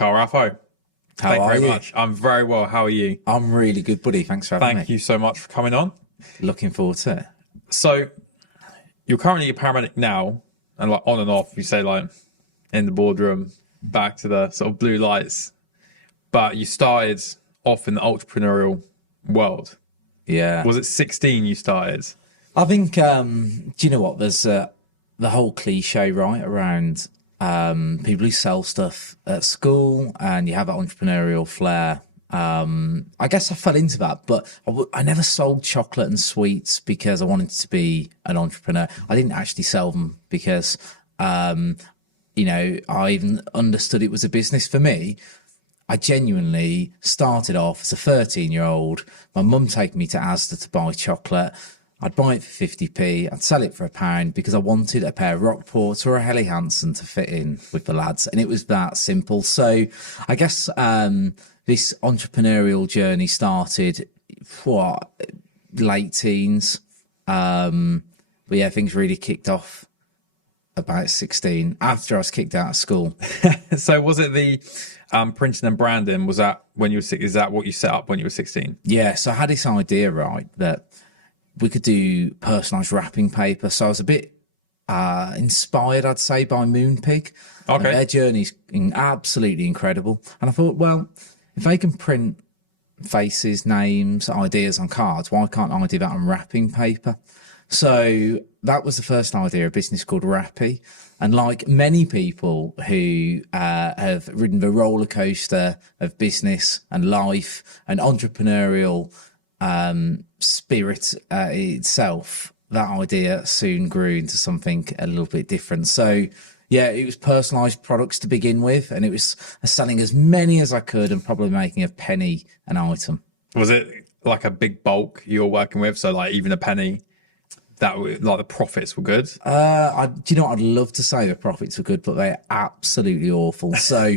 Carl Raffo. How Thank you are very you? much. I'm very well. How are you? I'm really good, buddy. Thanks for having Thank me. you so much for coming on. Looking forward to it. So, you're currently a paramedic now, and like on and off, you say like in the boardroom, back to the sort of blue lights. But you started off in the entrepreneurial world. Yeah. Was it 16 you started? I think, do you know what? There's the whole cliche, right, around people who sell stuff at school and you have that entrepreneurial flair. I guess I fell into that, but I never sold chocolate and sweets because I wanted to be an entrepreneur. I didn't actually sell them because, I even understood it was a business for me. I genuinely started off as a 13-year-old. My mum taking me to Asda to buy chocolate. I'd buy it for 50p. I'd sell it for £1 because I wanted a pair of Rockports or a Helly Hansen to fit in with the lads. And it was that simple. So I guess this entrepreneurial journey started, late teens. But yeah, things really kicked off about 16 after I was kicked out of school. So, was it the printing and branding? Was that when you were is that what you set up when you were 16? Yeah, so I had this idea, right, that we could do personalised wrapping paper. So I was a bit inspired, I'd say, by Moonpig. Okay. Their journey's absolutely incredible. And I thought, well, if they can print faces, names, ideas on cards, why can't I do that on wrapping paper? So that was the first idea, a business called Rappy. And like many people who have ridden the roller coaster of business and life and entrepreneurial spirit itself, that idea soon grew into something a little bit different. So yeah, it was personalized products to begin with, and it was selling as many as I could and probably making a penny an item. Was it like a big bulk you were working with? So, like even a penny, like the profits were good? Do you know what? I'd love to say the profits were good, but they're absolutely awful. So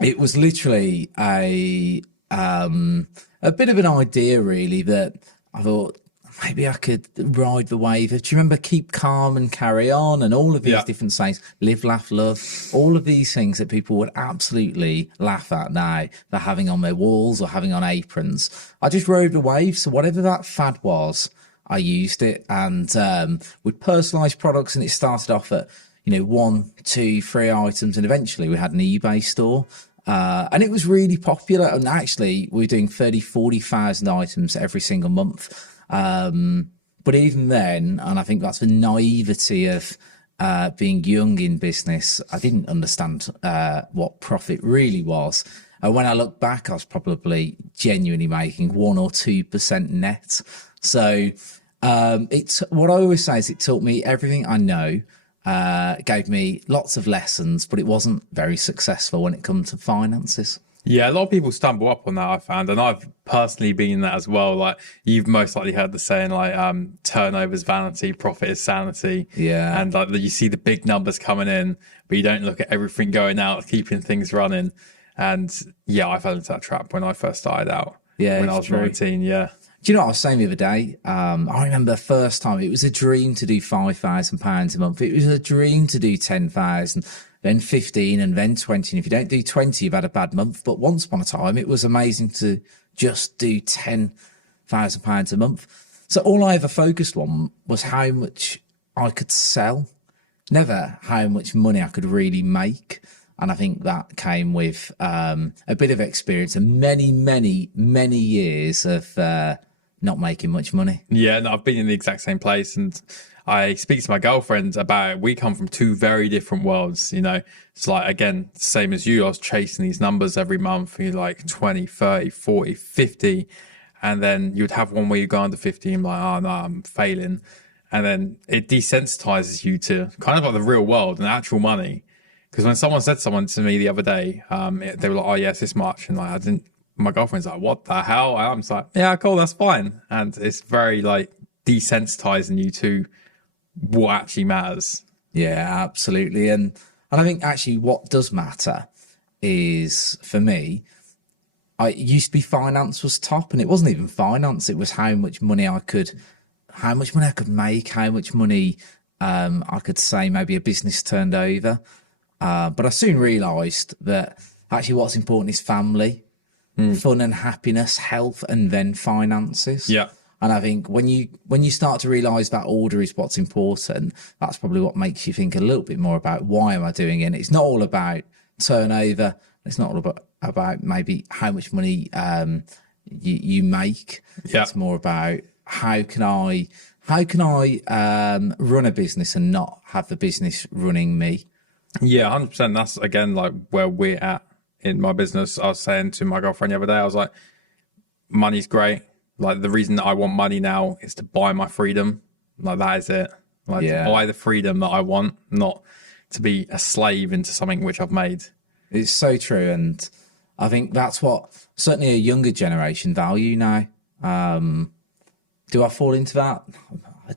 it was literally a bit of an idea, really, that I thought maybe I could ride the wave. Do you remember Keep Calm and Carry On and all of these different sayings? Live, laugh, love. All of these things that people would absolutely laugh at now. They're having on their walls or having on aprons. I just rode the wave. So whatever that fad was, I used it, and with personalised products, and it started off at 1, 2, 3 items, and eventually we had an eBay store. And it was really popular, and actually we were doing 40,000 items every single month. But even then, and I think that's the naivety of being young in business, I didn't understand what profit really was. And when I look back, I was probably genuinely making 1 or 2% net. So it's what I always say is it taught me everything I know. It gave me lots of lessons, but it wasn't very successful when it comes to finances. Yeah, a lot of people stumble up on that, I found, and I've personally been in that as well. Like you've most likely heard the saying, like turnover's vanity, profit is sanity. Yeah. And like you see the big numbers coming in, but you don't look at everything going out, keeping things running. And yeah, I fell into that trap when I first started out. Yeah, when I was 19. Yeah. Do you know what I was saying the other day? I remember the first time it was a dream to do £5,000 a month. It was a dream to do 10,000, then 15, and then 20. And if you don't do 20, you've had a bad month. But once upon a time, it was amazing to just do £10,000 a month. So all I ever focused on was how much I could sell, never how much money I could really make. And I think that came with a bit of experience and many, many, many years of not making much money. Yeah, no, I've been in the exact same place, and I speak to my girlfriend about it. We come from two very different worlds, It's like, again, same as you, I was chasing these numbers every month, like 20, 30, 40, 50. And then you would have one where you go under 50 and like, oh no, I'm failing. And then it desensitizes you to kind of like the real world and actual money. Because when someone said to me the other day, they were like, oh yes, this much. And like, my girlfriend's like, what the hell? And I'm just like, yeah, cool, that's fine. And it's very like desensitizing you to what actually matters. Yeah, absolutely. And I think actually what does matter is, for me, it used to be finance was top, and it wasn't even finance. It was how much money I could make, how much money I could say maybe a business turned over. But I soon realised that actually what's important is family, fun and happiness, health, and then finances. Yeah. And I think when you start to realize that order is what's important, that's probably what makes you think a little bit more about why am I doing it. And it's not all about turnover. It's not all about maybe how much money you make. Yeah. It's more about how can I run a business and not have the business running me. Yeah, 100%. That's again like where we're at in my business. I was saying to my girlfriend the other day, I was like, money's great. Like the reason that I want money now is to buy my freedom. Like that is it. Like to buy the freedom that I want, not to be a slave into something which I've made. It's so true. And I think that's what certainly a younger generation value now. Do I fall into that?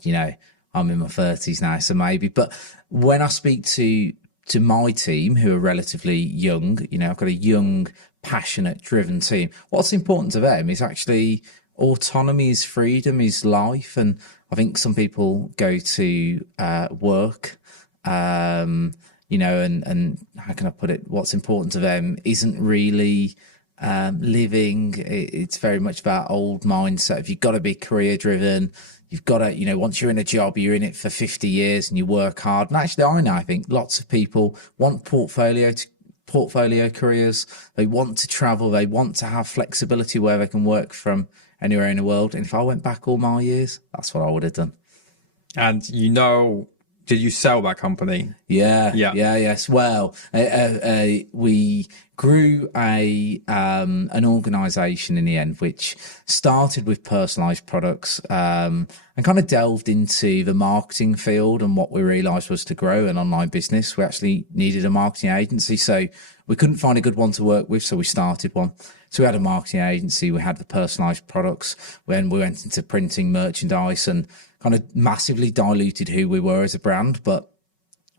You know, I'm in my 30s now, so maybe. But when I speak to my team who are relatively young, you know, I've got a young, passionate, driven team. What's important to them is actually autonomy, is freedom, is life. And I think some people go to work, you know, and how can I put it? What's important to them isn't really living. It's very much that old mindset. If you've got to be career driven, you've got to, you know, once you're in a job, you're in it for 50 years and you work hard. And actually, I think lots of people want portfolio careers. They want to travel. They want to have flexibility where they can work from anywhere in the world. And if I went back all my years, that's what I would have done. And you know, did you sell that company? Yes. Well, we grew an organization in the end, which started with personalized products, and kind of delved into the marketing field. And what we realized was to grow an online business, we actually needed a marketing agency. So we couldn't find a good one to work with, so we started one. So we had a marketing agency, we had the personalized products. When we went into printing merchandise and kind of massively diluted who we were as a brand. But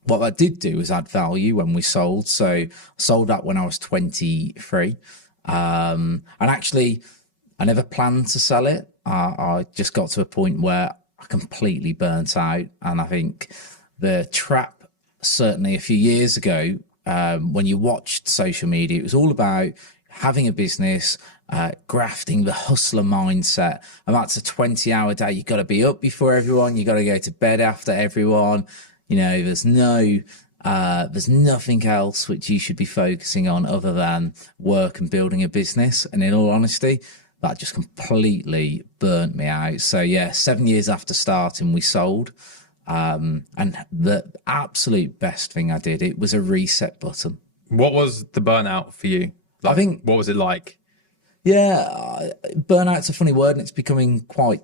what that did do was add value when we sold. So I sold that when I was 23. And actually, I never planned to sell it. I just got to a point where I completely burnt out. And I think the trap, certainly a few years ago, when you watched social media, it was all about having a business, grafting the hustler mindset. And that's a 20-hour day. You've got to be up before everyone. You've got to go to bed after everyone. You know, there's nothing else which you should be focusing on other than work and building a business. And in all honesty, that just completely burnt me out. So yeah, 7 years after starting, we sold. And the absolute best thing I did, it was a reset button. What was the burnout for you? Like, I think, what was it like? Yeah, burnout's a funny word, and it's becoming quite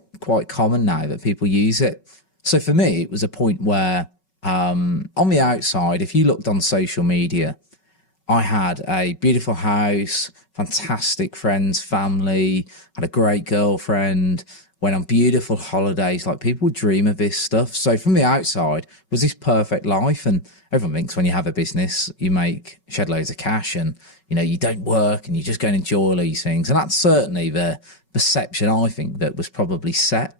common now that people use it. So for me, it was a point where, on the outside, if you looked on social media, I had a beautiful house, fantastic friends, family, had a great girlfriend, went on beautiful holidays. Like, people dream of this stuff. So from the outside, it was this perfect life. And everyone thinks when you have a business, you make shed loads of cash and, you know, you don't work and you just go and enjoy all these things. And that's certainly the perception, I think, that was probably set.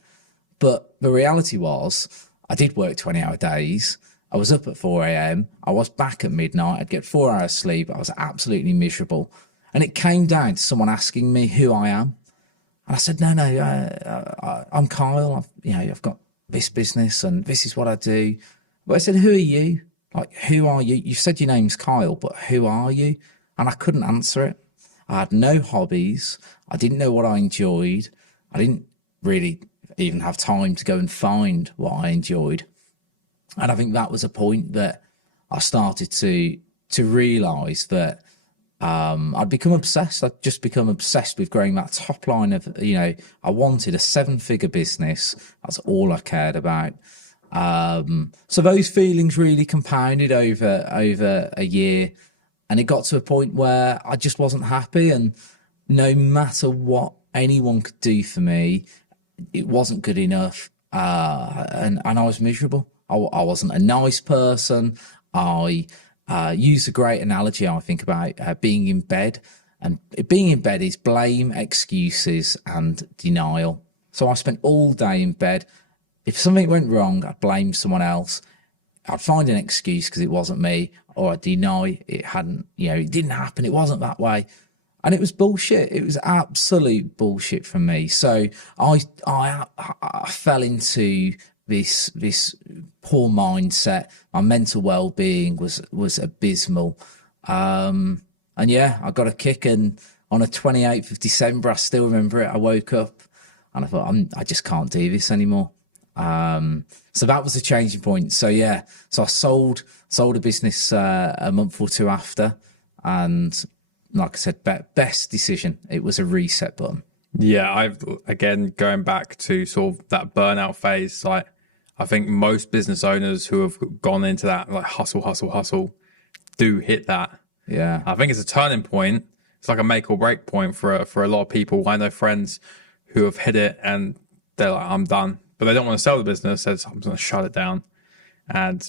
But the reality was, I did work 20-hour days. I was up at 4 a.m. I was back at midnight. I'd get 4 hours sleep. I was absolutely miserable. And it came down to someone asking me who I am. And I said, no, I'm Kyle. I've got this business and this is what I do. But I said, who are you? Like, who are you? You said your name's Kyle, but who are you? And I couldn't answer it. I had no hobbies. I didn't know what I enjoyed. I didn't really even have time to go and find what I enjoyed. And I think that was a point that I started to realize that I'd become obsessed. I'd just become obsessed with growing that top line of, you know, I wanted a 7-figure business. That's all I cared about. So those feelings really compounded over a year. And it got to a point where I just wasn't happy. And no matter what anyone could do for me, it wasn't good enough. And I was miserable. I wasn't a nice person. I use a great analogy, I think, about being in bed. And being in bed is blame, excuses, and denial. So I spent all day in bed. If something went wrong, I'd blame someone else. I'd find an excuse because it wasn't me, or I'd deny it hadn't, it didn't happen. It wasn't that way. And it was bullshit. It was absolute bullshit from me. So I fell into this poor mindset. My mental well-being was abysmal. And yeah, I got a kick, and on the 28th of December, I still remember it. I woke up and I thought, I just can't do this anymore. So that was a changing point. So yeah, so I sold a business a month or two after, and like I said, best decision. It was a reset button. Yeah, I've again going back to sort of that burnout phase. Like, I think most business owners who have gone into that like hustle do hit that. Yeah, I think it's a turning point. It's like a make or break point for a lot of people. I know friends who have hit it and they're like, I'm done, but they don't want to sell the business. Says I'm going to shut it down. And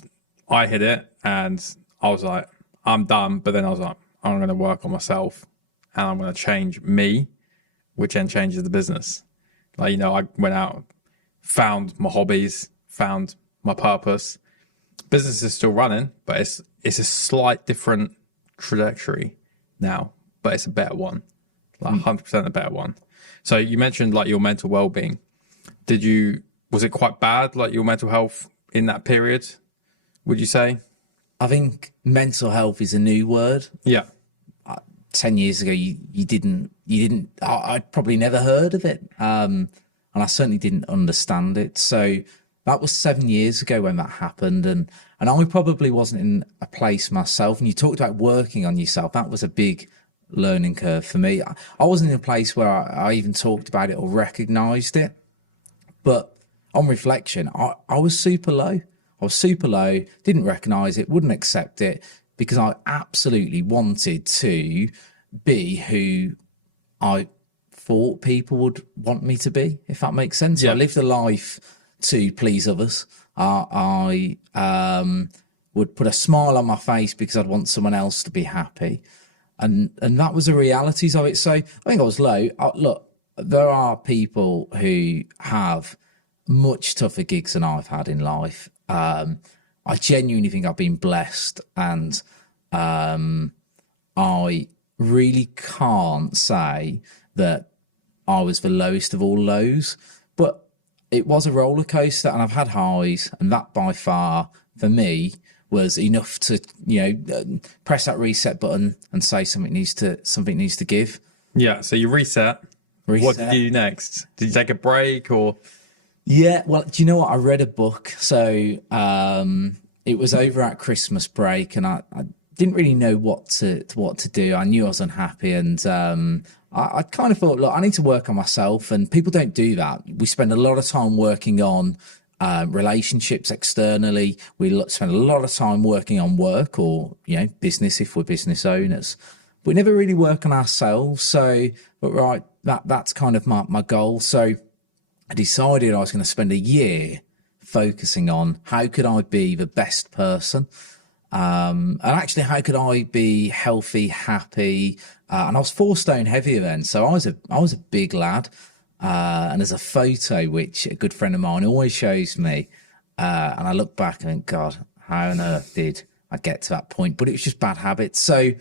I hit it and I was like, I'm done. But then I was like, I'm going to work on myself and I'm going to change me, which then changes the business. Like, I went out, found my hobbies, found my purpose. Business is still running, but it's a slight different trajectory now, but it's a better one, like 100% a better one. So you mentioned like your mental well-being. Was it quite bad, like your mental health in that period, would you say? I think mental health is a new word. Yeah. 10 years ago, you didn't, I'd probably never heard of it. And I certainly didn't understand it. So that was 7 years ago when that happened. And I probably wasn't in a place myself. And you talked about working on yourself. That was a big learning curve for me. I wasn't in a place where I even talked about it or recognized it. But on reflection, I was super low. I was super low, didn't recognize it, wouldn't accept it, because I absolutely wanted to be who I thought people would want me to be, if that makes sense. Yeah. So I lived a life to please others. I would put a smile on my face because I'd want someone else to be happy. And that was the realities of it. So I think I was low. Look, there are people who have much tougher gigs than I've had in life. I genuinely think I've been blessed, and I really can't say that I was the lowest of all lows, but it was a roller coaster, and I've had highs, and that by far for me was enough to press that reset button and say something needs to give. Yeah. So you reset. What did you do next? Did you take a break or? Yeah, well, do you know what? I read a book. So it was over at Christmas break, and I didn't really know what to do. I knew I was unhappy, and I kind of thought, look, I need to work on myself. And people don't do that. We spend a lot of time working on relationships externally. We spend a lot of time working on work or business if we're business owners. We never really work on ourselves. So, but right, that's kind of my goal. So I decided I was going to spend a year focusing on how could I be the best person, and actually how could I be healthy, happy, and I was 4 stone heavier then, so I was a big lad. And there's a photo which a good friend of mine always shows me, and I look back and think, God, how on earth did I get to that point? But it was just bad habits. So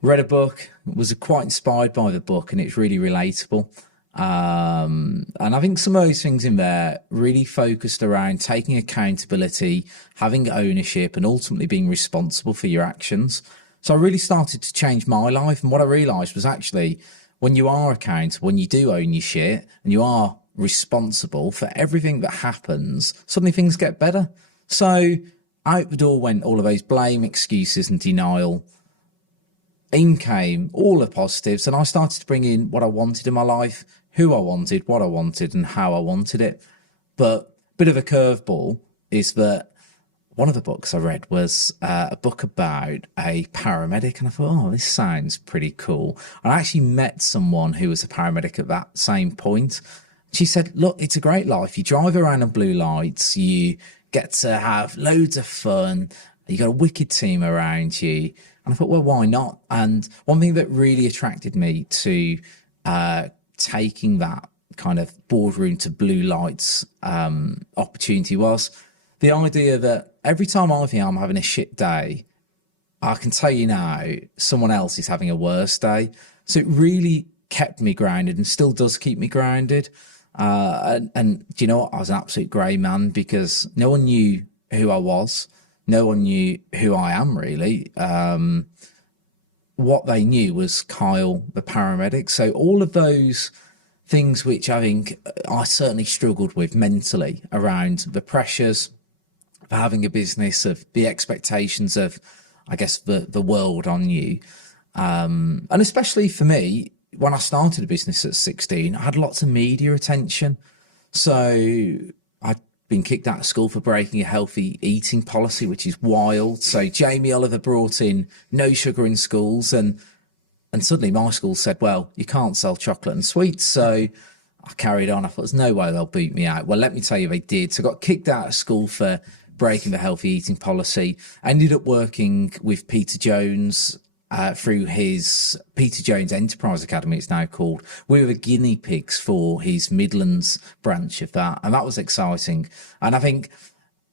read a book, was quite inspired by the book, and it's really relatable. And I think some of those things in there really focused around taking accountability, having ownership, and ultimately being responsible for your actions. So I really started to change my life. And what I realized was actually when you are accountable, when you do own your shit and you are responsible for everything that happens, suddenly things get better. So out the door went all of those blame, excuses, and denial. In came all the positives, and I started to bring in what I wanted in my life, who I wanted, what I wanted, and how I wanted it. But a bit of a curveball is that one of the books I read was a book about a paramedic, and I thought, oh, this sounds pretty cool. And I actually met someone who was a paramedic at that same point. She said, look, it's a great life. You drive around on blue lights, you get to have loads of fun, you got a wicked team around you. And I thought, well, why not? And one thing that really attracted me to taking that kind of boardroom to blue lights opportunity was the idea that every time I think I'm having a shit day, I can tell you now, someone else is having a worse day. So it really kept me grounded and still does keep me grounded. And do you know what? I was an absolute grey man because no one knew who I was. No one knew who I am, really. What they knew was Kyle, the paramedic. So all of those things which I think I certainly struggled with mentally around the pressures of having a business, of the expectations of, I guess, the world on you. And especially for me, when I started a business at 16, I had lots of media attention. So I'd been kicked out of school for breaking a healthy eating policy, which is wild. So Jamie Oliver brought in no sugar in schools, and suddenly my school said, well, you can't sell chocolate and sweets. So I carried on. I thought, there's no way they'll boot me out. Well, let me tell you, they did. So I got kicked out of school for breaking the healthy eating policy. I ended up working with Peter Jones through his Peter Jones Enterprise Academy, it's now called. We were the guinea pigs for his Midlands branch of that. And that was exciting. And I think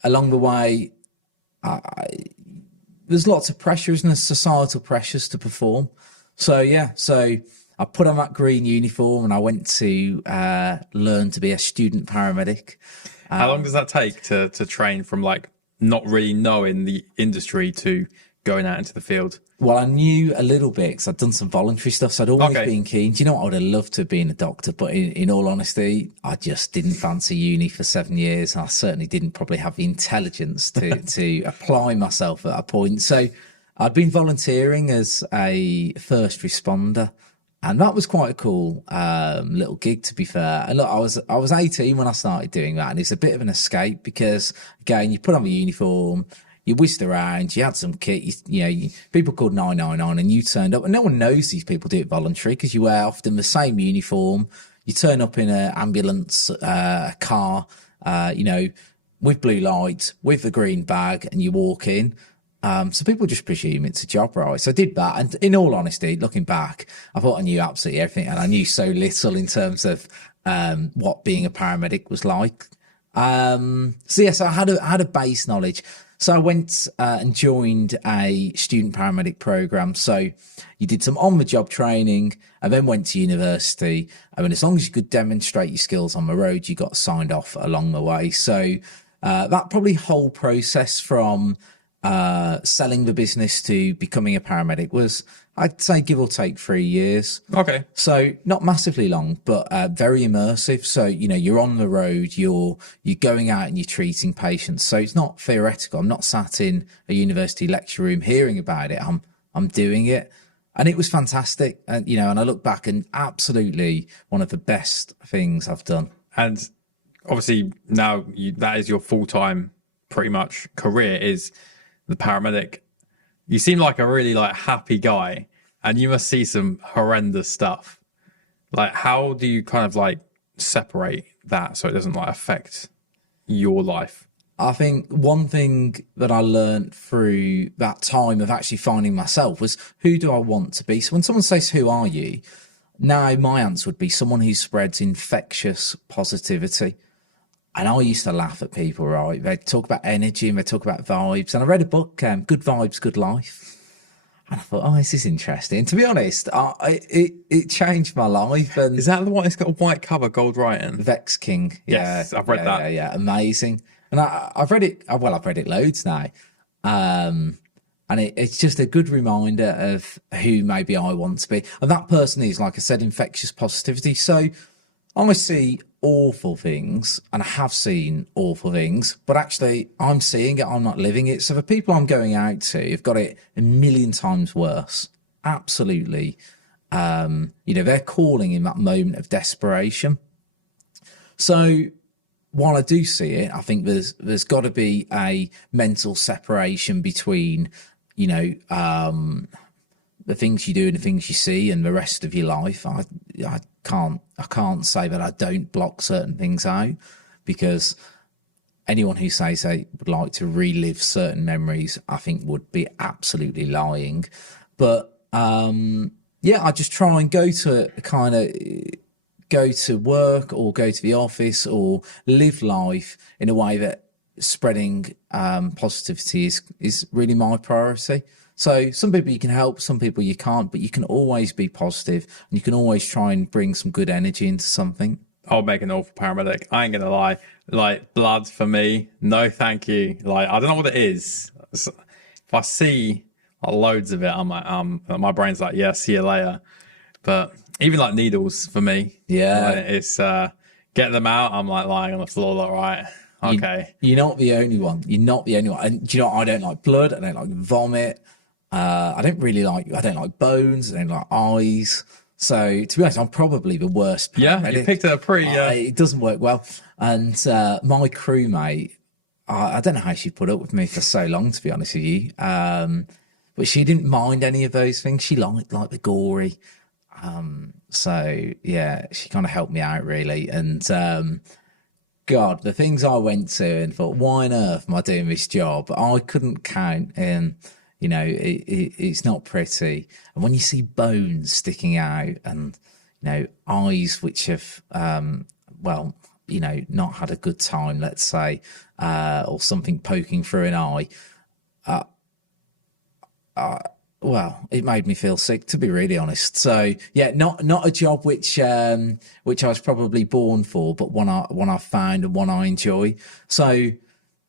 along the way, there's lots of pressure, isn't there? Societal pressures to perform. So, yeah, so I put on that green uniform and I went to learn to be a student paramedic. How long does that take to train from like not really knowing the industry to going out into the field? Well, I knew a little bit because I'd done some voluntary stuff, so I'd always been keen. Do you know what? I would have loved to have been a doctor, but in all honesty, I just didn't fancy uni for 7 years. I certainly didn't probably have the intelligence to apply myself at that point. So I'd been volunteering as a first responder, and that was quite a cool little gig, to be fair. And look, I was 18 when I started doing that, and it's a bit of an escape because, again, you put on the uniform, you whisked around, you had some kit, people called 999 and you turned up, and no one knows these people do it voluntary because you wear often the same uniform. You turn up in an ambulance car, with blue lights, with the green bag, and you walk in. So people just presume it's a job, right? So I did that. And in all honesty, looking back, I thought I knew absolutely everything, and I knew so little in terms of what being a paramedic was like. So I had a base knowledge. So I went and joined a student paramedic program. So you did some on-the-job training and then went to university. I mean, as long as you could demonstrate your skills on the road, you got signed off along the way. So that probably whole process from selling the business to becoming a paramedic was, I'd say, give or take 3 years. Okay. So not massively long, but very immersive. So, you're on the road, you're going out and you're treating patients. So it's not theoretical. I'm not sat in a university lecture room hearing about it. I'm doing it. And it was fantastic. And, and I look back and absolutely one of the best things I've done. And obviously now that is your full-time pretty much career, is the paramedic. You seem like a really happy guy, and you must see some horrendous stuff. Like, how do you kind of separate that so it doesn't affect your life? I think one thing that I learned through that time of actually finding myself was, who do I want to be? So when someone says, who are you? Now my answer would be someone who spreads infectious positivity. And I used to laugh at people, right? They talk about energy and they talk about vibes. And I read a book, Good Vibes, Good Life. And I thought, oh, this is interesting. And to be honest, it changed my life. And is that the one? It's got a white cover, gold writing. Vex King. Yes, I've read that. Yeah, amazing. And I've read it. Well, I've read it loads now. And it's just a good reminder of who maybe I want to be. And that person is, like I said, infectious positivity. So I see awful things, and I have seen awful things, but actually I'm seeing it, I'm not living it. So the people I'm going out to have got it a million times worse. Absolutely. They're calling in that moment of desperation. So while I do see it, I think there's got to be a mental separation between, the things you do and the things you see and the rest of your life. I can't say that I don't block certain things out, because anyone who says they would like to relive certain memories, I think would be absolutely lying. But I just try and go to work or go to the office or live life in a way that spreading positivity is really my priority. So some people you can help, some people you can't, but you can always be positive and you can always try and bring some good energy into something. I'll make an awful paramedic. I ain't gonna lie. Like blood for me, no thank you. Like I don't know what it is. If I see loads of it, I'm like, my brain's like, yeah, see you later. But even like needles for me, Yeah. like, it's get them out. I'm like lying on the floor, all right, okay. You're not the only one. You're not the only one. And do you know, I don't like blood. I don't like vomit. I don't like bones. I don't like eyes. So to be honest, I'm probably the worst paramedic. Yeah, you picked it up pretty. It doesn't work well. And my crewmate, I don't know how she put up with me for so long, to be honest with you. But she didn't mind any of those things. She liked like the gory. So yeah, she kind of helped me out really. And God, the things I went to and thought, why on earth am I doing this job? I couldn't count. And you know, it's not pretty. And when you see bones sticking out and, you know, eyes which have, well, you know, not had a good time, let's say, or something poking through an eye, well, it made me feel sick, to be really honest. So yeah, not a job which I was probably born for, but one I found and one I enjoy. So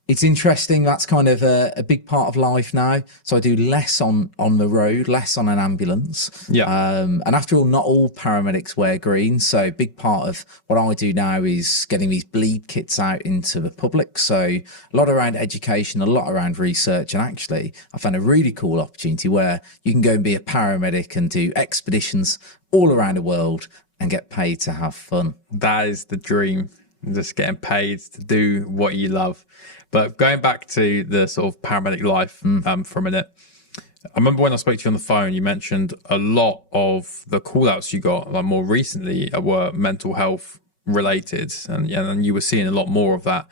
it's interesting. That's kind of a big part of life now. So I do less on the road, less on an ambulance. Yeah. And after all, not all paramedics wear green. So a big part of what I do now is getting these bleed kits out into the public. So a lot around education, a lot around research. And actually, I found a really cool opportunity where you can go and be a paramedic and do expeditions all around the world and get paid to have fun. That is the dream. Just getting paid to do what you love. But going back to the sort of paramedic life for a minute, I remember when I spoke to you on the phone, you mentioned a lot of the call outs you got, like more recently, were mental health related. And you were seeing a lot more of that.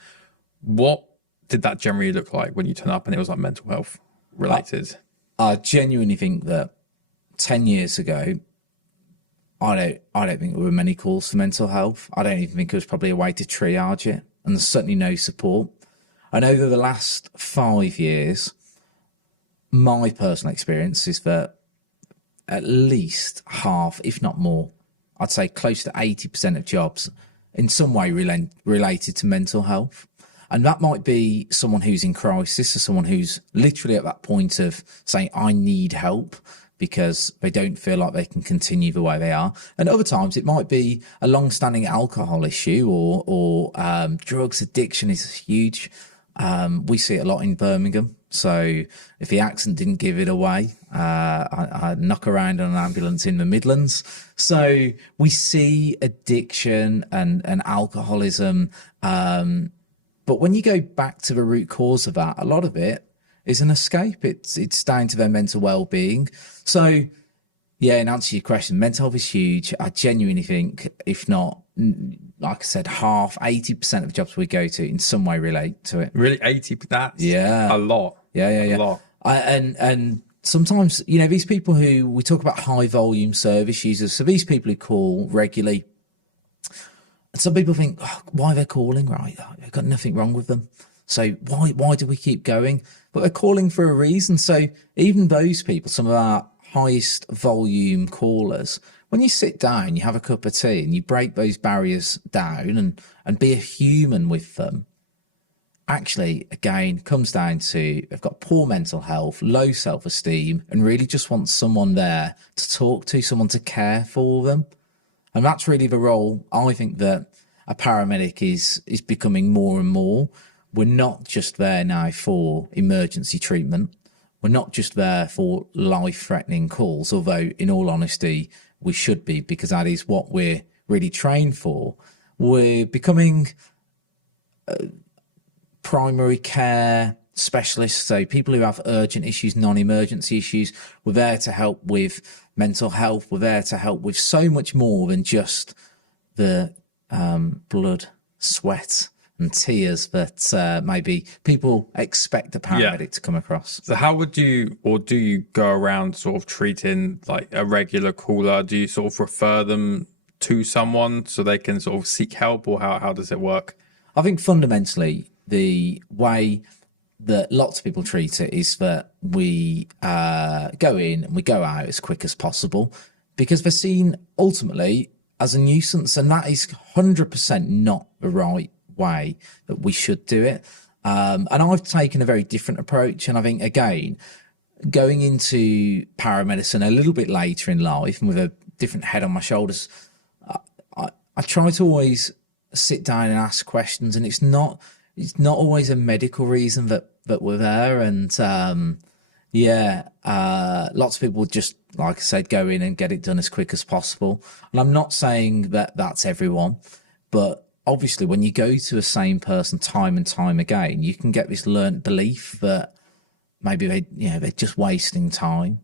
What did that generally look like when you turn up and it was like mental health related? I genuinely think that 10 years ago, I don't think there were many calls for mental health. I don't even think it was probably a way to triage it. And there's certainly no support. I know that the last 5 years, my personal experience is that at least half, if not more, I'd say close to 80% of jobs in some way related to mental health. And that might be someone who's in crisis or someone who's literally at that point of saying, I need help, because they don't feel like they can continue the way they are. And other times it might be a long-standing alcohol issue or drugs addiction is huge. We see it a lot in Birmingham. So if the accent didn't give it away, I knock around on an ambulance in the Midlands. So we see addiction and alcoholism. But when you go back to the root cause of that, a lot of it is an escape. It's down to their mental well-being. So yeah, in answer to your question, mental health is huge. I genuinely think, if not, like I said, 80% of jobs we go to in some way relate to it. Really, 80? That's Yeah. a lot. Yeah. A lot. And sometimes, you know, these people who we talk about high volume service users, so these people who call regularly, and some people think, oh, why they're calling, right? They've got nothing wrong with them. So why do we keep going? But they're calling for a reason. So even those people, some of our highest volume callers, when you sit down, you have a cup of tea and you break those barriers down and be a human with them, actually, again, comes down to they've got poor mental health, low self-esteem, and really just want someone there to talk to, someone to care for them. And that's really the role I think that a paramedic is becoming more and more. We're not just there now for emergency treatment. We're not just there for life-threatening calls, although in all honesty, we should be, because that is what we're really trained for. We're becoming primary care specialists, so people who have urgent issues, non-emergency issues. We're there to help with mental health. We're there to help with so much more than just the blood, sweat, and tears that maybe people expect a paramedic to come across. So how would you, or do you go around sort of treating like a regular caller? Do you sort of refer them to someone so they can sort of seek help, or how does it work? I think fundamentally, the way that lots of people treat it is that we go in and we go out as quick as possible because they're seen ultimately as a nuisance, and that is 100% not the right way that we should do it. And I've taken a very different approach, and I think again, going into paramedicine a little bit later in life and with a different head on my shoulders, I try to always sit down and ask questions, and it's not always a medical reason that we're there. And lots of people just, like I said, go in and get it done as quick as possible. And I'm not saying that that's everyone, but obviously when you go to the same person time and time again, you can get this learnt belief that maybe they're just wasting time.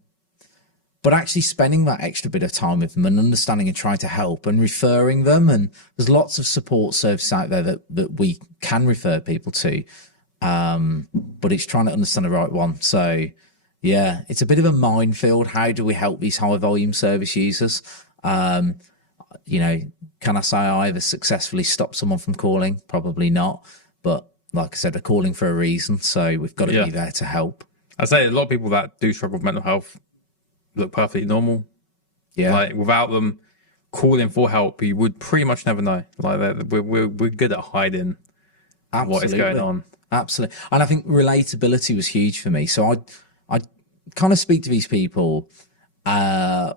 But actually spending that extra bit of time with them and understanding and trying to help and referring them, and there's lots of support services out there that we can refer people to, but it's trying to understand the right one. So yeah, it's a bit of a minefield. How do we help these high volume service users? Can I say I ever successfully stopped someone from calling? Probably not, but like I said, they're calling for a reason, so we've got to be there to help. I'd say a lot of people that do struggle with mental health look perfectly normal. Yeah. Like without them calling for help, you would pretty much never know. Like we're good at hiding what is going on. Absolutely. And I think relatability was huge for me. So I kind of speak to these people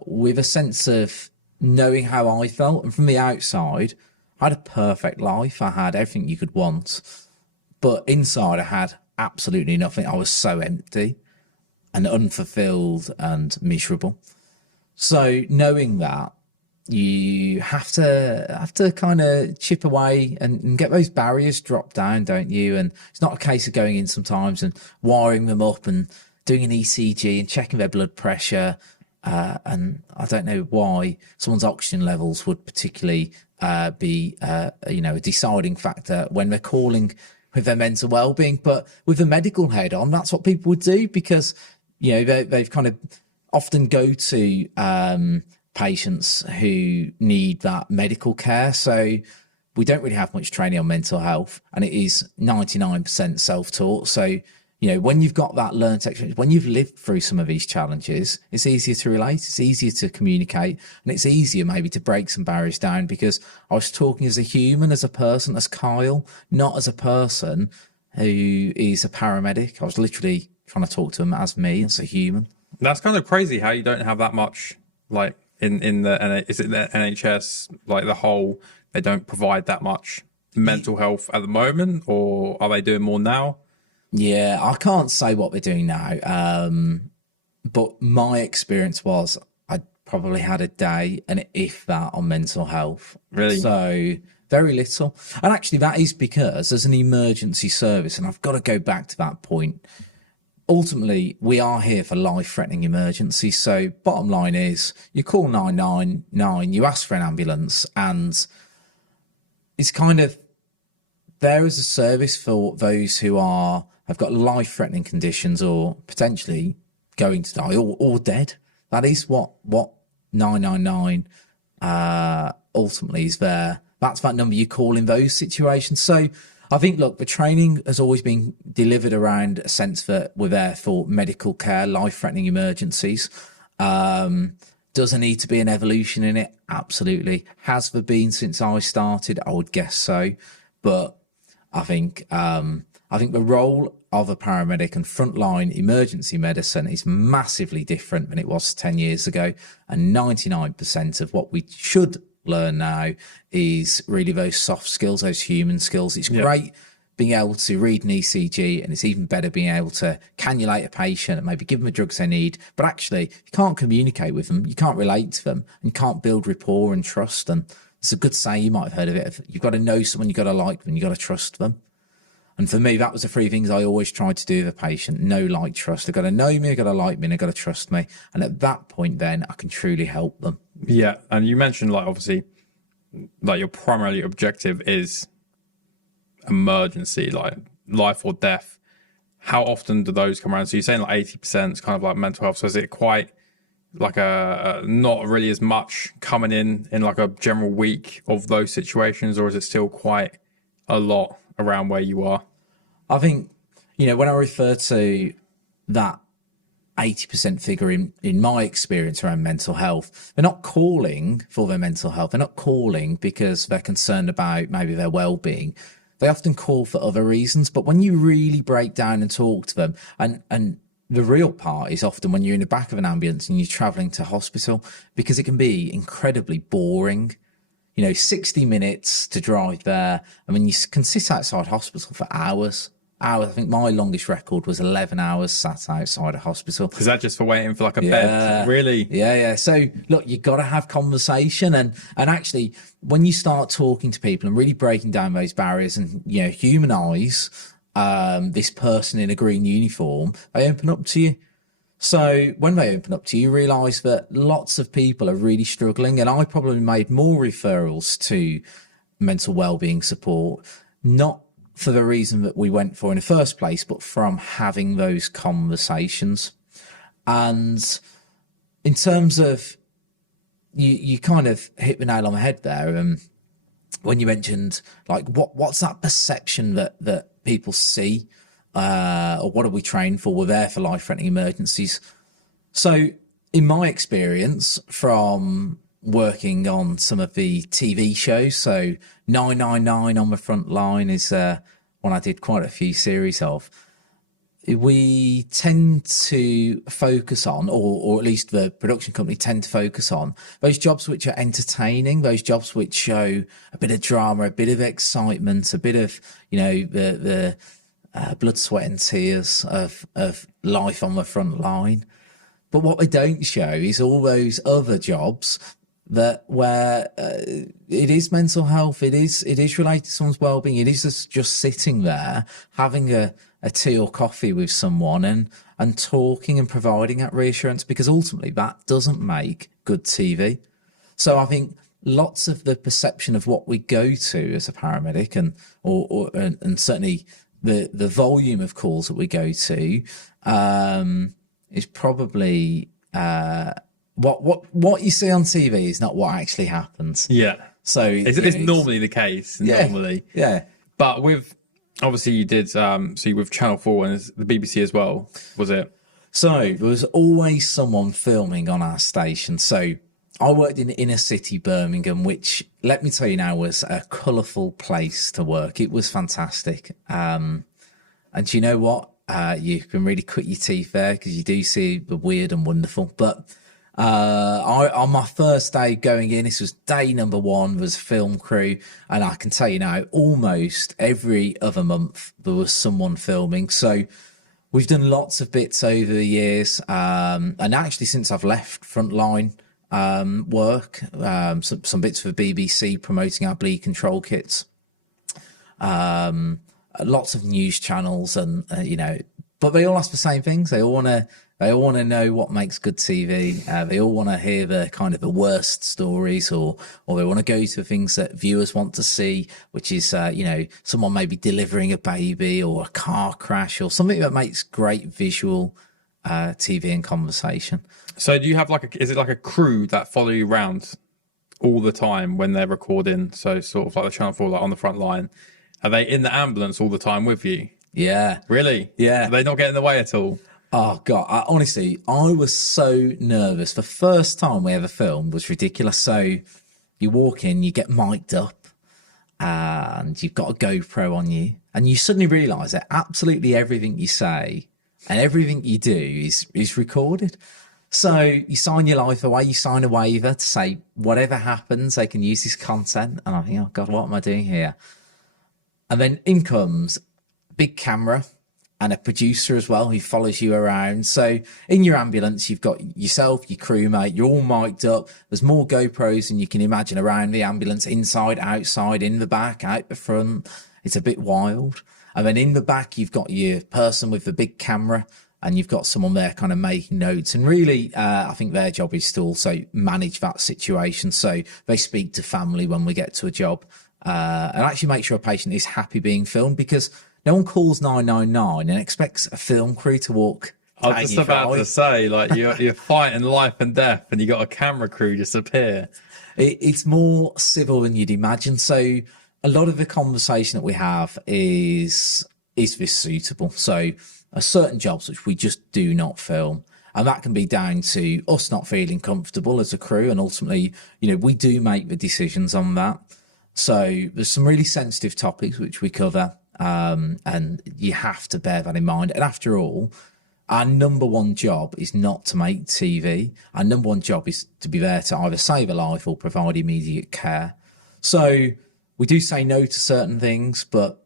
with a sense of knowing how I felt. And from the outside, I had a perfect life. I had everything you could want. But inside, I had absolutely nothing. I was so empty and unfulfilled and miserable. So knowing that, you have to kind of chip away and get those barriers dropped down, don't you? And it's not a case of going in sometimes and wiring them up and doing an ECG and checking their blood pressure. And I don't know why someone's oxygen levels would particularly be a deciding factor when they're calling with their mental well-being. But with the medical head on, that's what people would do, because they've kind of often go to patients who need that medical care. So we don't really have much training on mental health, and it is 99% self-taught. So, when you've got that learned experience, when you've lived through some of these challenges, it's easier to relate, it's easier to communicate, and it's easier maybe to break some barriers down, because I was talking as a human, as a person, as Kyle, not as a person who is a paramedic. I was literally trying to talk to him as me, as a human. That's kind of crazy how you don't have that much, like in the is it the NHS, like the whole, they don't provide that much mental health at the moment, or are they doing more now? Yeah, I can't say what they're doing now, but my experience was I probably had a day, and if that, on mental health. Really? So very little. And actually that is because as an emergency service, and I've got to go back to that point, ultimately we are here for life-threatening emergencies. So bottom line is, you call 999, you ask for an ambulance, and it's kind of there as a service for those who have got life-threatening conditions or potentially going to die or dead. That is what 999 ultimately is there. That's that number you call in those situations. So I think, look, the training has always been delivered around a sense that we're there for medical care, life-threatening emergencies. Does there need to be an evolution in it? Absolutely. Has there been since I started? I would guess so. But I think the role of a paramedic and frontline emergency medicine is massively different than it was 10 years ago. And 99% of what we should learn now is really those soft skills, those human skills. It's great being able to read an ECG, and it's even better being able to cannulate a patient and maybe give them the drugs they need. But actually, you can't communicate with them, you can't relate to them, and you can't build rapport and trust. And it's a good saying, you might have heard of it. You've got to know someone, you've got to like them, you've got to trust them. And for me, that was the three things I always tried to do with a patient: know, like, trust. They've got to know me, they've got to like me, and they've got to trust me. And at that point, then I can truly help them. Yeah. And you mentioned, like, obviously, like your primary objective is emergency, like life or death. How often do those come around? So you're saying like 80% is kind of like mental health. So is it quite like a not really as much coming in like a general week of those situations, or is it still quite a lot around where you are? I think, when I refer to that 80% figure in my experience around mental health, they're not calling for their mental health. They're not calling because they're concerned about maybe their well-being. They often call for other reasons. But when you really break down and talk to them, and the real part is often when you're in the back of an ambulance and you're traveling to hospital, because it can be incredibly boring. 60 minutes to drive there. I mean, you can sit outside hospital for hours. I think my longest record was 11 hours sat outside a hospital. Is that just for waiting for like a bed? Really? Yeah. So look, you got to have conversation, and actually, when you start talking to people and really breaking down those barriers and humanize this person in a green uniform, they open up to you. So when they open up to you, you realise that lots of people are really struggling, and I probably made more referrals to mental wellbeing support, not for the reason that we went for in the first place, but from having those conversations. And in terms of, you kind of hit the nail on the head there. When you mentioned like what's that perception that people see, or what are we trained for? We're there for life-threatening emergencies. So in my experience from working on some of the TV shows, so 999 on the front line is one I did quite a few series of. We tend to focus on, or at least the production company tend to focus on, those jobs which are entertaining, those jobs which show a bit of drama, a bit of excitement, a bit of, the blood, sweat and tears of life on the front line. But what they don't show is all those other jobs where it is mental health, it is related to someone's well-being, it is just sitting there having a tea or coffee with someone and talking and providing that reassurance, because ultimately that doesn't make good TV. So I think lots of the perception of what we go to as a paramedic and certainly the volume of calls that we go to is probably what you see on TV is not what actually happens. Yeah. So it's normally the case. Normally. Yeah. But obviously you did see with Channel 4 and the BBC as well, was it? So there was always someone filming on our station. So I worked in the inner city Birmingham, which, let me tell you now, was a colourful place to work. It was fantastic. And you know what? You can really cut your teeth there because you do see the weird and wonderful. But on my first day going in, this was day number 1, was film crew, and I can tell you now, almost every other month there was someone filming. So we've done lots of bits over the years, and actually since I've left frontline work, some bits for the BBC promoting our bleed control kits, lots of news channels, and but they all ask the same things. They all want to know what makes good TV. They all want to hear the kind of the worst stories, or they want to go to things that viewers want to see, which is someone maybe delivering a baby or a car crash or something that makes great visual TV and conversation. So do you have is it like a crew that follow you around all the time when they're recording? So sort of like the Channel 4, like on the front line. Are they in the ambulance all the time with you? Yeah. Really? Yeah. Are they not get in the way at all? Oh God, honestly, I was so nervous. The first time we ever filmed was ridiculous. So you walk in, you get mic'd up, and you've got a GoPro on you, and you suddenly realise that absolutely everything you say and everything you do is recorded. So you sign your life away, you sign a waiver to say whatever happens, they can use this content. And I think, oh God, what am I doing here? And then in comes big camera and a producer as well who follows you around. So in your ambulance, you've got yourself, your crewmate, you're all mic'd up. There's more GoPros than you can imagine around the ambulance, inside, outside, in the back, out the front. It's a bit wild. And then in the back, you've got your person with the big camera, and you've got someone there kind of making notes. And really, I think their job is to also manage that situation. So they speak to family when we get to a job, and actually make sure a patient is happy being filmed, because no one calls 999 and expects a film crew to walk. I was just about to say, like, you're fighting life and death, and you got a camera crew just appear. It's more civil than you'd imagine. So a lot of the conversation that we have is is this suitable? So certain jobs which we just do not film. And that can be down to us not feeling comfortable as a crew. And ultimately, we do make the decisions on that. So there's some really sensitive topics which we cover. And you have to bear that in mind. And after all, our number one job is not to make TV. Our number one job is to be there to either save a life or provide immediate care. So we do say no to certain things, but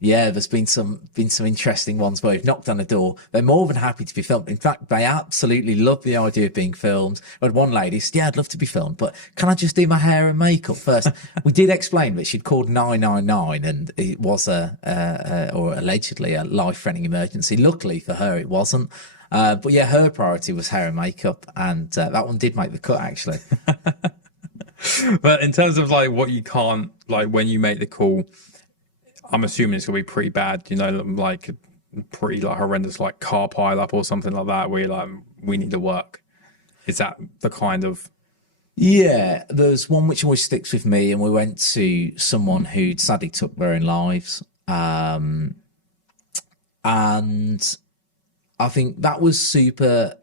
there's been some interesting ones where we've knocked on the door. They're more than happy to be filmed. In fact, they absolutely love the idea of being filmed. I had one lady said, "Yeah, I'd love to be filmed, but can I just do my hair and makeup first?" We did explain that she'd called 999 and it was or allegedly a life-threatening emergency. Luckily for her, it wasn't. But yeah, her priority was hair and makeup, and that one did make the cut, actually. But in terms of like what you can't, like when you make the call, I'm assuming it's gonna be pretty bad, like pretty like horrendous, like car pile up or something like that, where you're like, we need to work. Is that the kind of? Yeah, there's one which always sticks with me, and we went to someone who'd sadly took their own lives, and I think that was super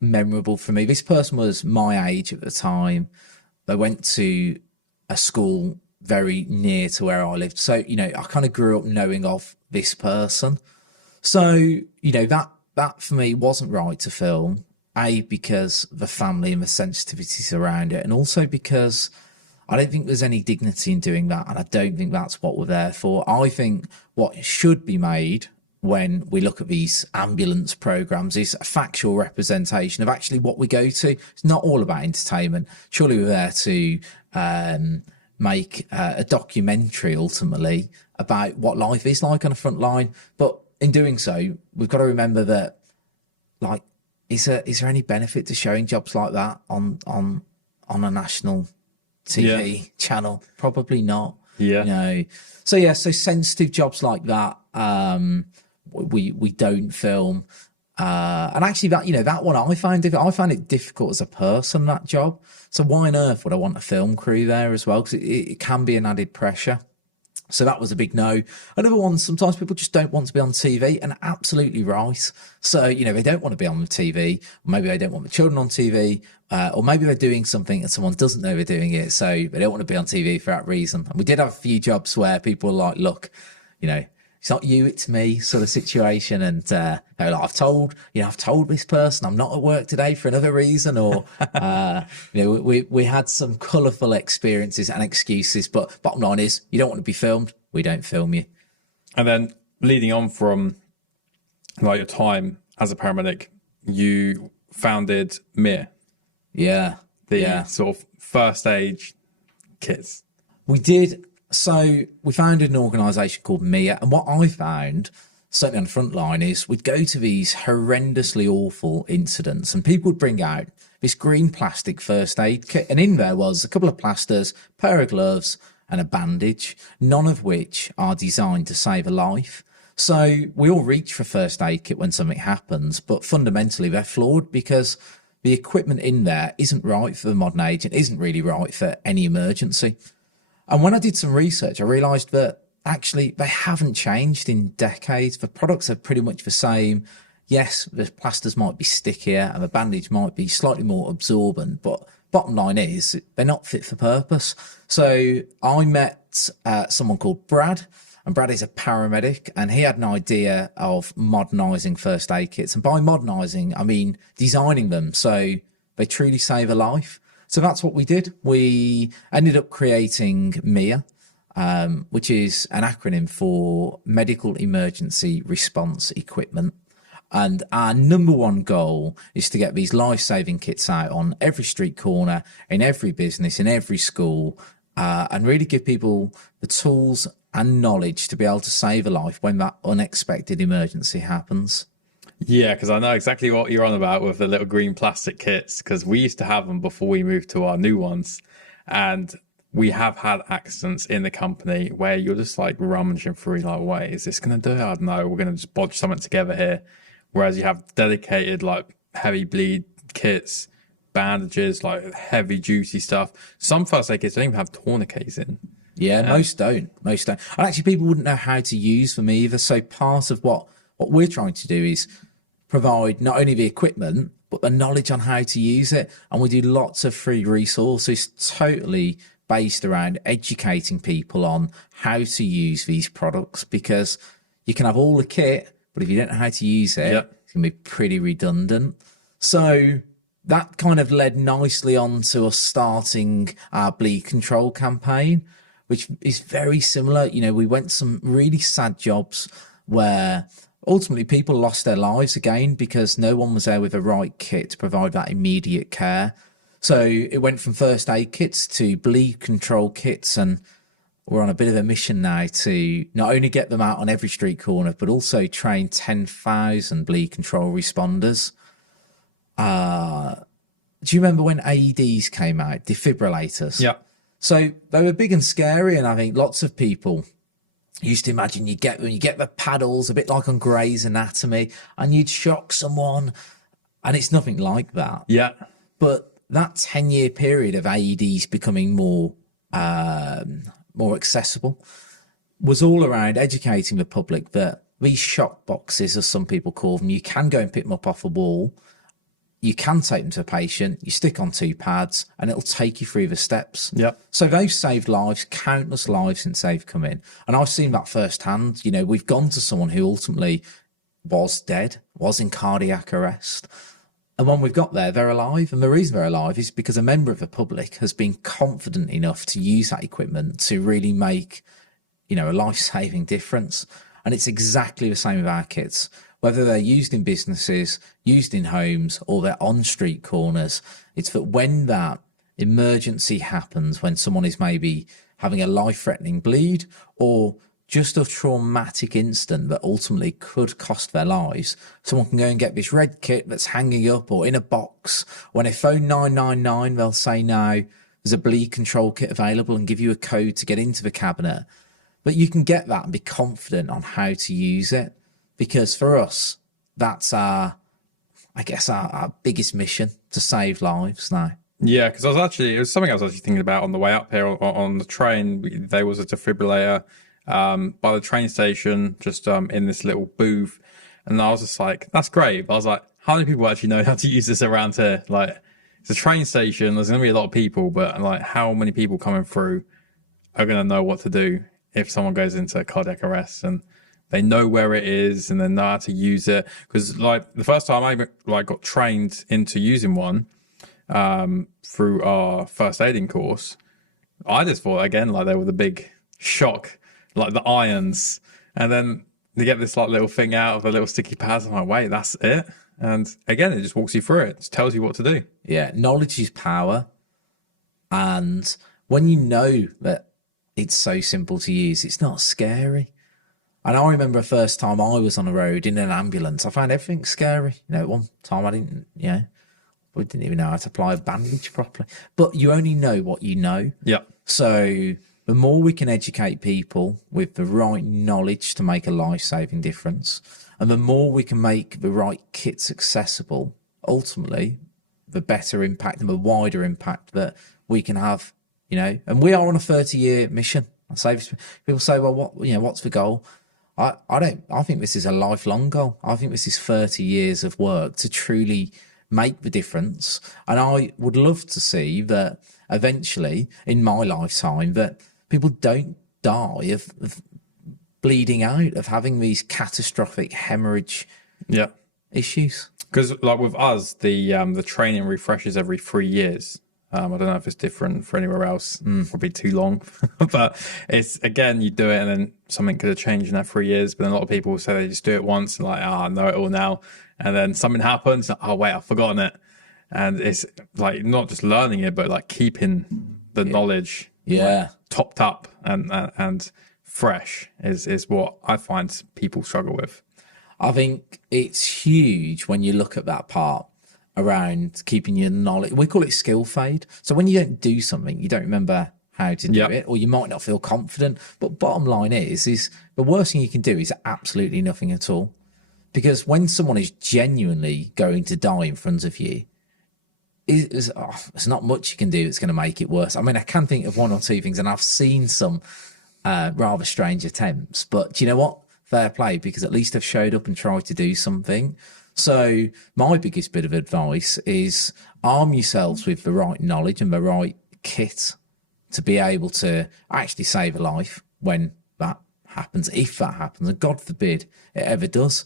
memorable for me. This person was my age at the time. They went to a school very near to where I lived. So, I kind of grew up knowing of this person. So, that for me wasn't right to film. A, because the family and the sensitivities around it. And also because I don't think there's any dignity in doing that. And I don't think that's what we're there for. I think what should be made when we look at these ambulance programs is a factual representation of actually what we go to. It's not all about entertainment. Surely we're there to make a documentary ultimately about what life is like on the front line. But in doing so, we've got to remember that, like, is there any benefit to showing jobs like that on a national TV channel? Probably not. Yeah. So sensitive jobs like that, we don't film. And actually that one I find it difficult as a person, that job. So why on earth would I want a film crew there as well? Because it can be an added pressure. So that was a big no. Another one, sometimes people just don't want to be on TV, and absolutely right. So, they don't want to be on the TV. Maybe they don't want the children on TV, or maybe they're doing something and someone doesn't know they're doing it. So they don't want to be on TV for that reason. And we did have a few jobs where people were like, look, it's not you, it's me sort of situation. And they're like, I've told this person I'm not at work today for another reason. Or, we had some colourful experiences and excuses, but bottom line is you don't want to be filmed. We don't film you. And then leading on from like your time as a paramedic, you founded MIR. Yeah. The sort of first aid kits. We did. So we founded an organisation called MIA, and what I found, certainly on the front line, is we'd go to these horrendously awful incidents and people would bring out this green plastic first aid kit, and in there was a couple of plasters, pair of gloves and a bandage, none of which are designed to save a life. So we all reach for first aid kit when something happens, but fundamentally they're flawed because the equipment in there isn't right for the modern age and isn't really right for any emergency. And when I did some research, I realised that actually they haven't changed in decades. The products are pretty much the same. Yes, the plasters might be stickier and the bandage might be slightly more absorbent, but bottom line is they're not fit for purpose. So I met someone called Brad, and Brad is a paramedic, and he had an idea of modernising first aid kits. And by modernising, I mean designing them so they truly save a life. So that's what we did. We ended up creating MIA, which is an acronym for Medical Emergency Response Equipment. And our number one goal is to get these life-saving kits out on every street corner, in every business, in every school, and really give people the tools and knowledge to be able to save a life when that unexpected emergency happens. Yeah, because I know exactly what you're on about with the little green plastic kits, because we used to have them before we moved to our new ones. And we have had accidents in the company where you're just like rummaging through, like, wait, is this going to do it? I don't know. We're going to just bodge something together here. Whereas you have dedicated, like, heavy bleed kits, bandages, like heavy duty stuff. Some first aid kits don't even have tourniquets in. Yeah, most don't. Most don't. And actually, people wouldn't know how to use them either. So part of what we're trying to do is provide not only the equipment but the knowledge on how to use it. And we do lots of free resources, totally based around educating people on how to use these products, because you can have all the kit, but if you don't know how to use it, it's going to be pretty redundant. So that kind of led nicely on to us starting our bleed control campaign, which is very similar. You know, we went some really sad jobs where ultimately people lost their lives again because no one was there with the right kit to provide that immediate care. So it went from first aid kits to bleed control kits, and we're on a bit of a mission now to not only get them out on every street corner, but also train 10,000 bleed control responders. Do you remember when AEDs came out, defibrillators? Yeah. So they were big and scary, and I think lots of people used to imagine you get the paddles, a bit like on Grey's Anatomy, and you'd shock someone, and it's nothing like that. Yeah. But that 10-year period of AEDs becoming more accessible was all around educating the public that these shock boxes, as some people call them, you can go and pick them up off a wall. You can take them to a patient, you stick on 2 pads, and it'll take you through the steps. Yep. So they've saved lives, countless lives since they've come in. And I've seen that firsthand. You know, we've gone to someone who ultimately was dead, was in cardiac arrest. And when we've got there, they're alive. And the reason they're alive is because a member of the public has been confident enough to use that equipment to really make, you know, a life-saving difference. And it's exactly the same with our kits. Whether they're used in businesses, used in homes, or they're on street corners, it's that when that emergency happens, when someone is maybe having a life-threatening bleed or just a traumatic incident that ultimately could cost their lives, someone can go and get this red kit that's hanging up or in a box. When they phone 999, they'll say, no, there's a bleed control kit available, and give you a code to get into the cabinet. But you can get that and be confident on how to use it. Because for us, that's our biggest mission, to save lives now. Yeah, because it was something I was actually thinking about on the way up here on the train. There was a defibrillator by the train station, just in this little booth. And I was just like, that's great. But I was like, how many people actually know how to use this around here? Like, it's a train station, there's going to be a lot of people, but like, how many people coming through are going to know what to do if someone goes into cardiac arrest? And they know where it is and they know how to use it. Because like the first time I got trained into using one through our first aiding course, I just thought again like they were the big shock, like the irons, and then they get this like little thing out of a little sticky pads. I'm like, wait, that's it? And again, it just walks you through it. It just tells you what to do. Yeah, knowledge is power, and when you know that it's so simple to use, it's not scary. And I remember the first time I was on the road in an ambulance, I found everything scary. You know, at one time we didn't even know how to apply a bandage properly. But you only know what you know. Yeah. So the more we can educate people with the right knowledge to make a life-saving difference, and the more we can make the right kits accessible, ultimately, the better impact and the wider impact that we can have, you know. And we are on a 30-year mission. People say, well, what's the goal? I think this is a lifelong goal. I think this is 30 years of work to truly make the difference. And I would love to see that eventually in my lifetime that people don't die of bleeding out, of having these catastrophic hemorrhage issues. Because like with us, the training refreshes every 3 years. I don't know if it's different for anywhere else. Probably too long. But it's, again, you do it and then something could have changed in that 3 years. But then a lot of people say they just do it once and like, I know it all now. And then something happens. Like, oh, wait, I've forgotten it. And it's like not just learning it, but like keeping the knowledge like, topped up and fresh is what I find people struggle with. I think it's huge when you look at that part around keeping your knowledge. We call it skill fade. So when you don't do something, you don't remember how to do it, or you might not feel confident. But bottom line is the worst thing you can do is absolutely nothing at all. Because when someone is genuinely going to die in front of you, there's not much you can do that's going to make it worse. I mean, I can think of one or two things, and I've seen some rather strange attempts, but do you know what? Fair play, because at least I've showed up and tried to do something. So my biggest bit of advice is arm yourselves with the right knowledge and the right kit to be able to actually save a life when that happens, if that happens, and God forbid it ever does.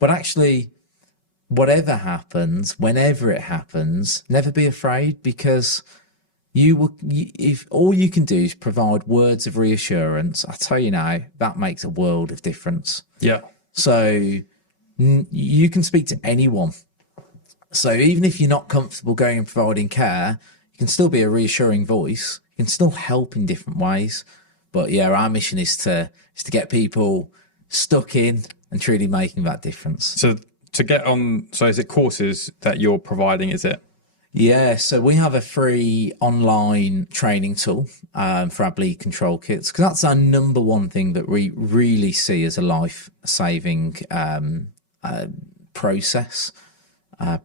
But actually, whatever happens, whenever it happens, never be afraid, because if all you can do is provide words of reassurance, I tell you now, that makes a world of difference. Yeah. So you can speak to anyone. So even if you're not comfortable going and providing care, you can still be a reassuring voice. You can still help in different ways. But yeah, our mission is to get people stuck in and truly making that difference. So to get on, so is it courses that you're providing, is it? Yeah, so we have a free online training tool for our bleed control kits, because that's our number one thing that we really see as a life-saving process,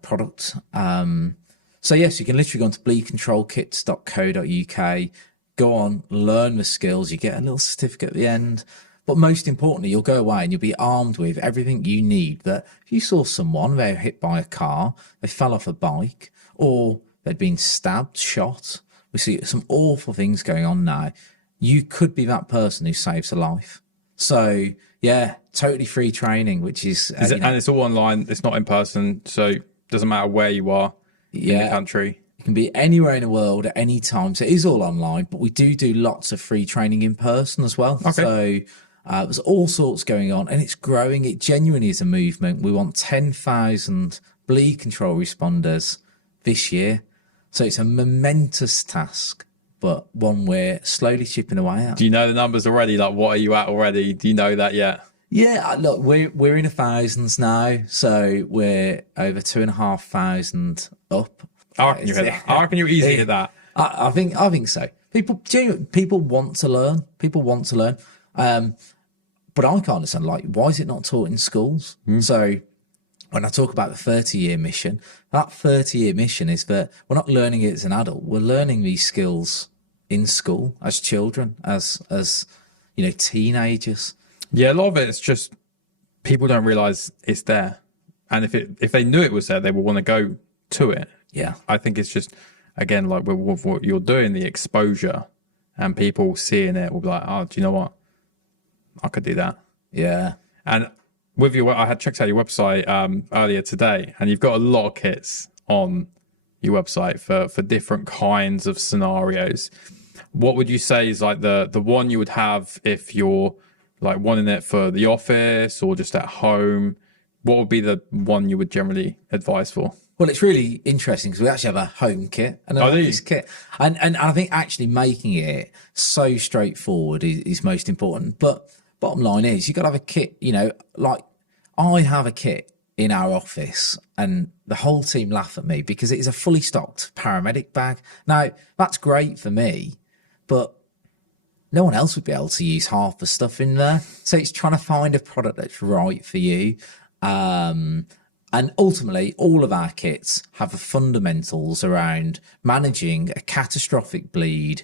product. So yes, you can literally go onto bleedcontrolkits.co.uk, go on, learn the skills, you get a little certificate at the end. But most importantly, you'll go away and you'll be armed with everything you need, that if you saw someone, they were hit by a car, they fell off a bike, or they'd been stabbed, shot. We see some awful things going on now. You could be that person who saves a life. So yeah, totally free training, which is, and it's all online. It's not in person, so it doesn't matter where you are in the country. You can be anywhere in the world at any time. So it is all online, but we do lots of free training in person as well. Okay. So there's all sorts going on, and it's growing. It genuinely is a movement. We want 10,000 bleed control responders this year. So it's a momentous task, but one we're slowly chipping away at. Do you know the numbers already? Like, what are you at already? Do you know that yet? Yeah, look, we're in the thousands now, so we're over 2,500 up. I reckon you hit that. I reckon you easily hit that. I think so. People want to learn. People want to learn. But I can't understand, like, why is it not taught in schools? So when I talk about the 30-year mission, that 30-year mission is that we're not learning it as an adult. We're learning these skills in school as children, as teenagers. Yeah, a lot of it is just people don't realize it's there, and if they knew it was there, they would want to go to it. Yeah, I think it's just, again, like with what you're doing, the exposure, and people seeing it will be like, oh, do you know what? I could do that. Yeah. And with I had checked out your website earlier today, and you've got a lot of kits on your website for different kinds of scenarios. What would you say is like the one you would have if you're like wanting it for the office or just at home? What would be the one you would generally advise for? Well, it's really interesting because we actually have a home kit and an office kit. And I think actually making it so straightforward is most important. But bottom line is, you've got to have a kit, like I have a kit in our office and the whole team laugh at me because it is a fully stocked paramedic bag. Now, that's great for me, but no one else would be able to use half the stuff in there. So it's trying to find a product that's right for you. And ultimately, all of our kits have the fundamentals around managing a catastrophic bleed,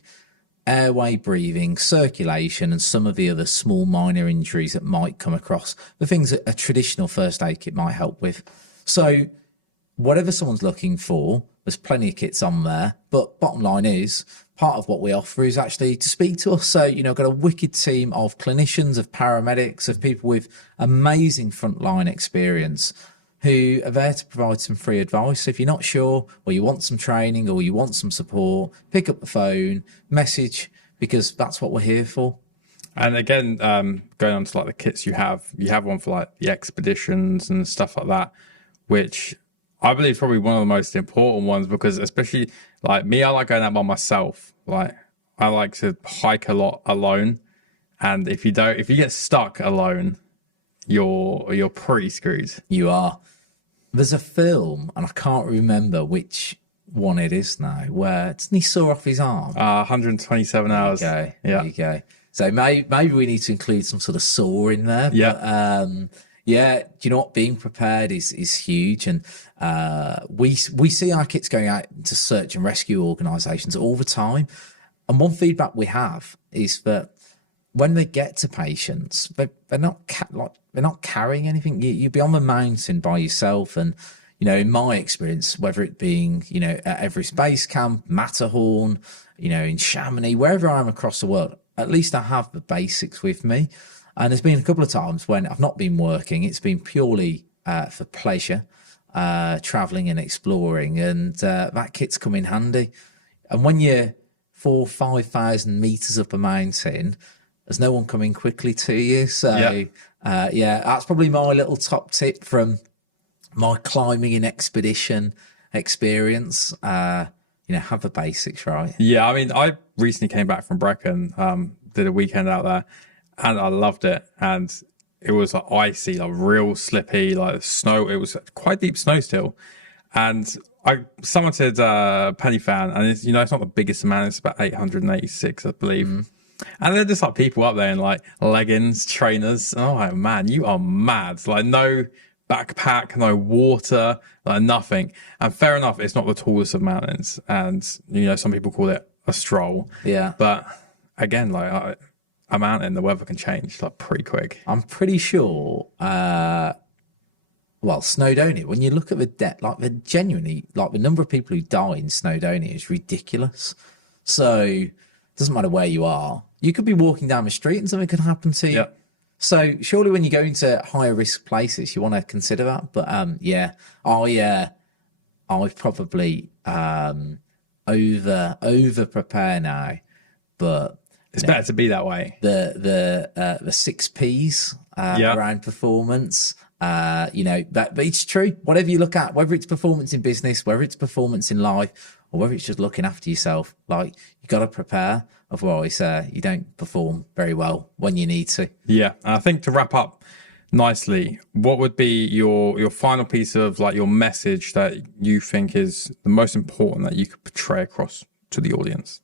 airway breathing, circulation, and some of the other small minor injuries that might come across, the things that a traditional first aid kit might help with. So whatever someone's looking for, there's plenty of kits on there. But bottom line is, part of what we offer is actually to speak to us. So, I've got a wicked team of clinicians, of paramedics, of people with amazing frontline experience who are there to provide some free advice. So if you're not sure, or you want some training, or you want some support, pick up the phone, message, because that's what we're here for. And again, going on to like the kits you have one for like the expeditions and stuff like that, which I believe is probably one of the most important ones, because especially like me, I like going out by myself. Like I like to hike a lot alone. And if you get stuck alone, you're pretty screwed. You are. There's a film, and I can't remember which one it is now, where didn't he saw off his arm? 127 hours. There you go. So maybe we need to include some sort of saw in there. Yeah. But, Yeah, do you know what? Being prepared is huge, and we see our kits going out to search and rescue organisations all the time. And one feedback we have is that when they get to patients, they're not they're not carrying anything. You'd be on the mountain by yourself, and in my experience, whether it being at Everest Base Camp, Matterhorn, in Chamonix, wherever I am across the world, at least I have the basics with me. And there's been a couple of times when I've not been working; it's been purely for pleasure, traveling and exploring, and that kit's come in handy. And when you're 4,000-5,000 meters up a mountain, there's no one coming quickly to you. So yeah, that's probably my little top tip from my climbing and expedition experience. Have the basics right. Yeah, I mean, I recently came back from Brecon, did a weekend out there, and I loved it. And it was like icy, like real slippy, like snow. It was quite deep snow still. And I summited Penny Fan, and it's not the biggest amount. It's about 886, I believe. And they're just like people up there in like leggings, trainers. And I'm like, man, you are mad. Like no backpack, no water, like nothing. And fair enough, it's not the tallest of mountains, and some people call it a stroll. Yeah, but again, like a mountain, the weather can change like pretty quick. I'm pretty sure. Well, Snowdonia, when you look at the depth, like the number of people who die in Snowdonia is ridiculous. So it doesn't matter where you are. You could be walking down the street and something could happen to you. Yep. So surely when you go into higher risk places, you want to consider that. But I've probably over prepare now. But it's better to be that way. The 6 Ps around performance. But it's true. Whatever you look at, whether it's performance in business, whether it's performance in life, or whether it's just looking after yourself, like you got to prepare. Otherwise, you don't perform very well when you need to. Yeah, and I think to wrap up nicely, what would be your final piece of like your message that you think is the most important that you could portray across to the audience?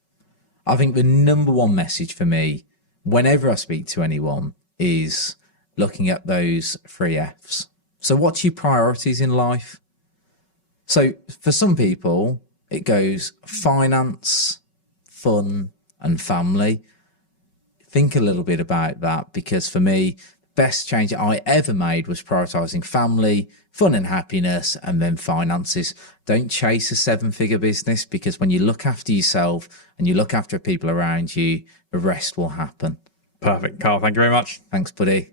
I think the number one message for me, whenever I speak to anyone, is looking at those 3 Fs. So what's your priorities in life? So for some people, it goes finance, fun, and family. Think a little bit about that, because for me, best change I ever made was prioritizing family, fun and happiness, and then finances. Don't chase a 7-figure business, because when you look after yourself and you look after people around you, the rest will happen. Perfect. Carl, thank you very much. Thanks, buddy.